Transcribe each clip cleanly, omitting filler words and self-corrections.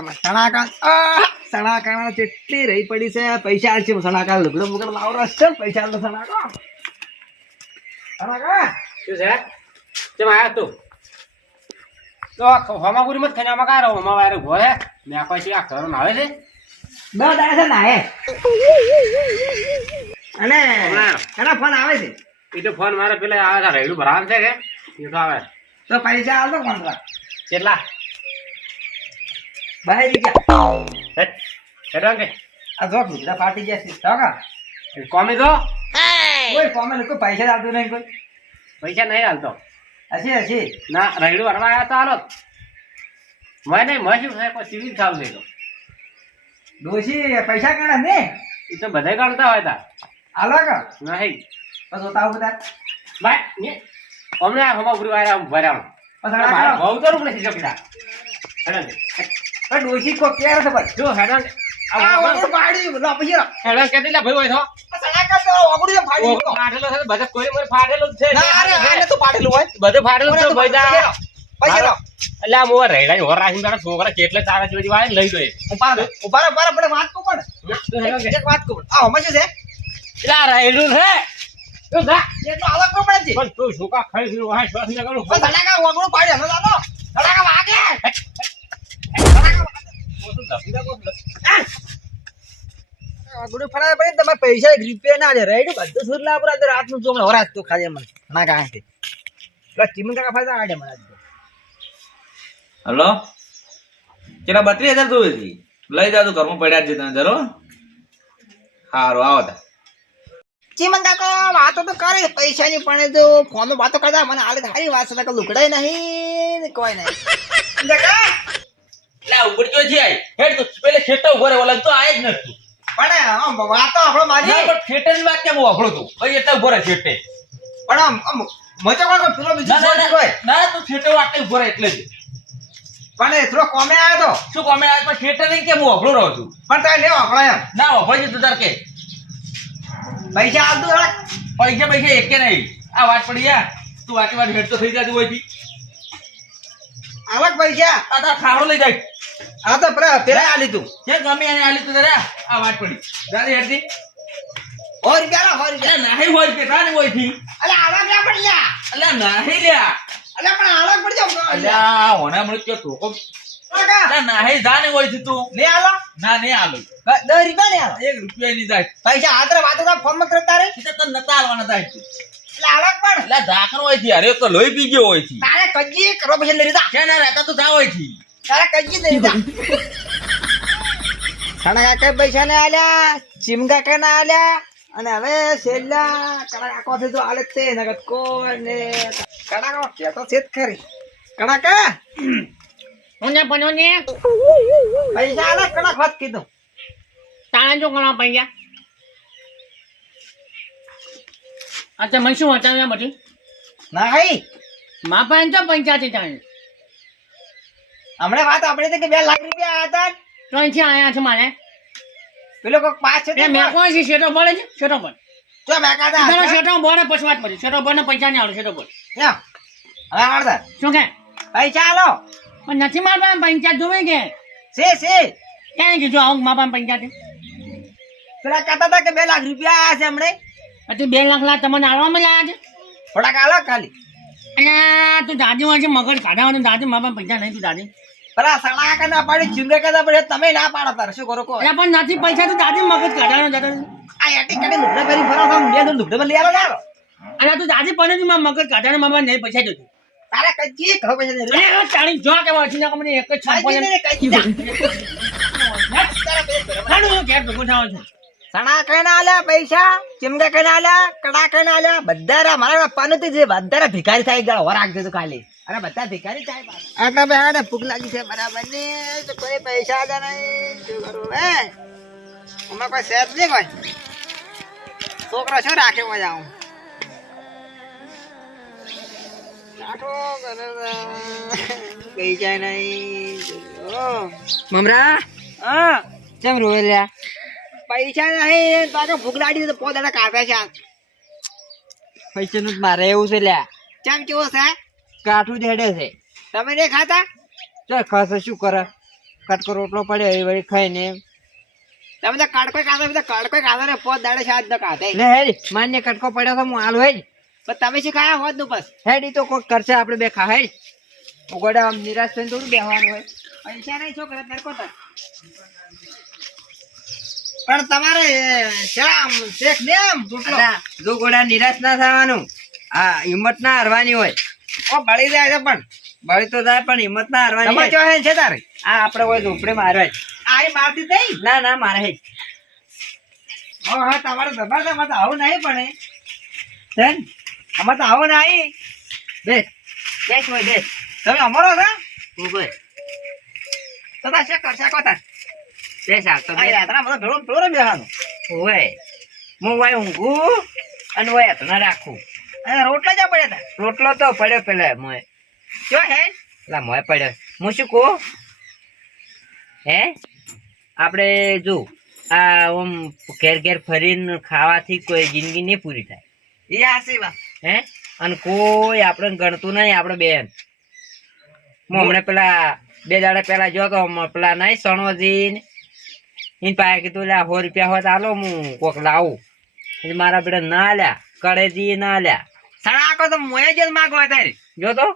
એમાં સણાકા કેટલી રહી પડી છે પૈસા છે સણાકા લુગડો મુગડ લાવરો છે પૈસા લો સણાકા શું છે તેમ આયા તું તો હમાગુરી મત ખાને આમાં કારો હમા વારે ભોય મે પછી આ ઘર આવે છે બે દાડા છે ના હે અને એના ફોન આવે છે એ તો ફોન મારે પેલા આવે છે રેડું ભરાવ છે કે એ તો આવે તો પૈસા આલ દો કોણ કેટલા ભાઈ દીકા હેડો કે આ જો લુગડા ફાટી ગયા છે કાકા કોમે તો કોઈ કોમે કોઈ પૈસા આવતું નહીં કોઈ પૈસા નહીં હાલતો હસી ના રેડું ભરવા આવ્યા તો હાલો મને મસ્યું છે કોઈ સિવિલ થાવ નહીં તો ડોશી પૈસા કાઢે ને એ તો બધા કાઢતા હોય તા હાલો કા નહીં બસ બતાવો બધા બાય ને અમને આ હમાગુરી વારે ભરાવ બહુ તો રૂપ નથી ચોકીદાર હેડો પણ ડોશી કો ક્યારે છે ભાઈ જો હેડો આ ઓગળ પાડી લો પછી હેડો કેટલા ભાઈ હોય તો સણાકા તો ઓગળ ફાડી ફાટેલો છે બધા કોઈ મને ફાટેલો જ છે ના અરે આને તો પાડેલું હોય બધું ફાટેલું છે ભાઈ દા પછી લો એટલે આ મોર રેડા હોર રાખીને તારા છોકરા કેટલે તારા જોડી વાળે લઈ ગયો ઉભા પડે વાત કો પણ એક વાત કો આ હમે શું છે એટલે આ રેડું છે તો જા એટલો અલગ કો પડે છે પણ તું છોકરા ખાઈ ગયો હા શ્વાસ ન કરું સણાકા ઓગળ પાડી હલો દાદો સણાકા વાગે ઓગળ ફરાય પડે તમારે પૈસા રૂપિયા ના દે રેડ બધું સુરલા પર રાત નું જોમણ હોરાજ તો ખાજે મને ના કાંઈ પ્લસ ટીમ કાકા ફાયદા આડે મને હલો કેટલા 32,000 જોવે છે લઈ જાજો ઘરમાં પડ્યા જ છે તને જરો હારું આવો તા ચીમંગા કો વાતો તો કરે પૈસા ની પણ જો ફોન માં વાતો કરતા મને હાલે સારી વાત છે કે લુકડાય નહીં કોઈ નહીં લા ઉપર તો છે આઈ હેડ તો પેલે ખેટા ઉભો રે ઓલા તો આય જ નતું પણ આમ વાતો આપણો મારી ના પણ ખેટન વાત કેમ વાપરો તું ભાઈ એટલે ઉભો રે ખેટે પણ આમ મજો કોઈ પેલો બીજો કોઈ ના તું ખેટે વાટે ઉભો રે એટલે જ પણ એ થોડો કોમે આવ્યો તો શું કોમે આજ પણ ખેટે નહીં કેમ વાપરો રહો છું પણ તારે લેવો આપણો એમ ના વાપરો છે તું તાર કે પૈસા આવતું રાખ પૈસા એકે નહીં આ વાત પડી યાર તું વાટી વાટી હેડ તો થઈ જાતું હોય છી આવક પૈસા આ તાર ખાડો લઈ જાય આ તો પેલા આલી તું જે ગમે એને આલી તું તારે આ વાત પડી દાદી હેડતી હો રૂપિયા હો રૂપિયા નાહી હોય કે તાને હોય થી અલે આવક લ્યા પણ લ્યા અલ્યા નાહી લ્યા અલે પણ આવક પડી જાવ અલ્યા હોના મળે કે તો કો કાકા ના નાહી જાને હોય થી તું લે આલો ના નહીં આલો 10 રૂપિયા લે આલો 1 રૂપિયા ની જાય પૈસા હાથરે વાતો તો ફોન માં કરતા રે એટલે તને નતા આલવાના થાય તું એટલે આવક પણ એટલે ઝાકર હોય થી અરે તો લોહી પી ગયો હોય થી તારે કજી કરો પછી લઈ જા કે ના રહેતા તો જા હોય થી તારે કજી લઈ જા ખાના કાકા પૈસા ને આલ્યા ચીમગા કે ના આલ્યા અને હવે છેલ્લા કડાકો થી તો આલે તે નગત કોને કડાકો કે તો સેત ખરી કડાકા ઓને બનોને પૈસા આલે કડાક વાત કીધું તાણા જો ઘણા પૈયા અચ્છા મને શું હતા બધું નહીં મા પાસે તો પૈસા છે તાણે હમણાં વાત આપણે તો કે 2 લાખ રૂપિયા હતા ત્રણ છે આયા છે મારે પેલો કોક 5 છે એ મેં કોઈ છે શેટો બોલે છે શેટો બોલ તો મેં કાદા તારો શેટો બોલે પછી વાત પડી શેટો બોલે પૈસા નહીં આવડે શેટો બોલ એમ હવે આડતા શું કે પૈસા આલો પણ નથી મારા પાસે પૈસા જોવે કે છે ક્યાં કીધું આવું મારા પાસે પૈસા છે પેલા કહેતા હતા કે 2 લાખ રૂપિયા આયા છે હમણે પછી 2 લાખ લા તમને આલવા મળ્યા છે થોડાક આલો ખાલી અને તું દાદી હોય છે મગજ કાઢવાનું દાદી મારા પાસે પૈસા નહીં તું દાદી પેલા સણા કે ના પાડી ચીંગે કહેતા પડે તમે ના પાડો તાર શું કરો કો એટલે પણ નથી પૈસા તો દાદી મગજ કાઢવાનો જતો આ એટી કડે લુગડા પહેરી ફરો તો મુંડિયા તો લુગડા લઈ આલો ના અને તું દાદી પણ મારા મગજ કાઢવાનો મારા નહીં પૈસા જોતું તારે કજી ઘરો પૈસા દે અરે ચાણી જો કે વાંચી ના મને એક જ છાપો કજી ને કજી દે હાડું કે ભેગું થવાનું છે સણા કે ના આલ્યા પૈસા ચીમગા કે ના આલ્યા કડા કે ના આલ્યા બધા મારા પાનોતી જે બધા ભિખારી થાય ગયા ઓર રાખજે તો ખાલી અરે બધા ભિખારી થાય આટલા બે આને ભૂખ લાગી છે બરાબર ને તો કોઈ પૈસા દે નહીં શું કરું હે અમે કોઈ સેટ નહીં કોઈ છોકરો શું રાખે મજા આવું આઠો પૈસા નહીં મમરા હા કેમ રોવેલ્યા પૈસા નહીં પાછો ભૂખ લાગી તો પોતાના કાઢે છે પૈસા નું મારે એવું છે લ્યા કેમ કેવો છે કાઠું જ હેડે છે તમે નહીં ખાતા ચાલ ખાશે શું કરે કટકો રોટલો પડ્યો એ વળી ખાઈને તમે તો કડકો કાઢો ને પોત દાડે શાદ ન કાઢે લે હેડ માન્ય કટકો પડ્યો તો હું હાલ હેડ પણ તમે શું ખાયા હોત નું બસ હેડ ઈ તો કોક કરશે આપણે બે ખા હેડ ગોડા આમ નિરાશ થઈને થોડું બેહવાનું હોય પૈસા નહીં છોકરા તરકો તર પણ તમારે શ્યામ શેખ દેમ જો ગોડા નિરાશ ના થવાનું આ હિંમત ના હારવાની હોય ઓ બળી જાય છે પણ બળી તો જાય પણ હિંમત ના હારવાની તમારે ચોહે છે તારે આ આપણે હોય ઝૂંપડે મારવા આઈ મારતી થઈ ના મારે હે હા તમારે દબા તો આવું નહીં પણ છે અમારે તો આવું નહીં બેસ હોય બેસ તમે અમારો છો ઉભો તો તા શેક કરશે કોતા બેસ આ તો આ રાતના મને ભેળો ભેળો બેહાનો ઓય હું વાય ઊંઘું અને વાય ના રાખું અને રોટલો જ પડ્યા તા રોટલો તો પડ્યો પેલા મોય જો હે લા મોય પડ્યો હું શું કહું હે આપણે જો આ ઓમ ઘેર ફરીને ખાવાથી કોઈ જિંદગી નહીં પૂરી થાય એ આસી વાત હે અને કોઈ આપણે ગણતું નહીં આપણે બેન હું હમણાં પેલા 2 દાડા પેલા જો તો પેલા નહીં સણોજી ને પાસે કીધું લ્યા 100 રૂપિયા હોત આલો હું કોક લાવું મારા બેટા ના લ્યા કડેજી ના લ્યા સણા કો તો મોય જ માગો તારી જો તો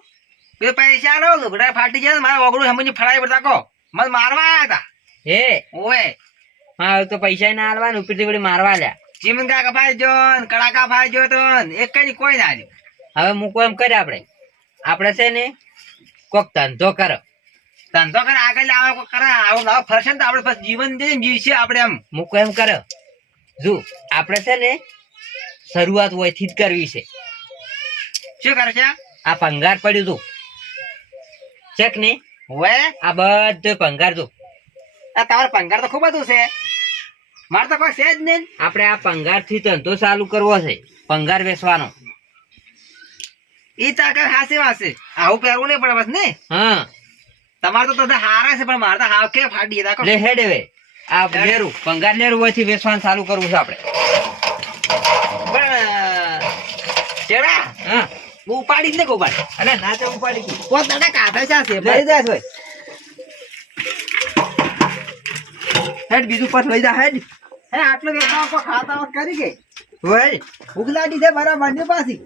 પૈસા લો લુગડા ફાટી જાય મારા ઓગળું સમજી ફળાઈ પડતા કો મને મારવા આયા હતા હે ઓય હા તો પૈસા ના આલવાનું ઉપરથી વળી મારવા લ્યા ચીમકા કપાઈ જો કડાકા ફાઈ જો તો એક જ કોઈ ના આલ્યો હવે મૂકો એમ કરે આપણે છે ને કોક ધંધો કરે આગળ આવે કોક કરે આવું નવો ફરશે તો આપણે પછી જીવન જીવશે આપણે એમ મૂકો એમ કરે જો આપણે છે ને શરૂઆત હોયથી જ કરવી છે શું કરે છે આ ભંગાર પડ્યું તું ચેક ને હોય આ બધું ભંગાર તું આ તમારો ભંગાર તો ખૂબ બધું છે મારે તો કોઈ છે જ નહીં આપણે આ ભંગાર થી ધંધો ચાલુ કરવો છે ભંગાર વેચવાનો ઈ તાકર હાસી વાસે આવું પહેરવું નહીં પડે બસ ને હા તમારે તો બધા હારા છે પણ મારે તો હાવ કે ફાડી રાખો લે હેડ હવે આ લેરું ભંગાર લેરું હોયથી વેચવાનું ચાલુ કરવું છે આપણે પણ ચેડા હા હું ઉપાડી જ ને ઉપાડી અરે ના તો ઉપાડી ગઈ પોત દાડા કાઢે છે ભરી જાય હોય હેડ બીજું પત લઈ જા હેડ હે આટલો વેચવા ખાતા કરી ગઈ હોય ભૂખ લાગી છે બરાબર ની પાછી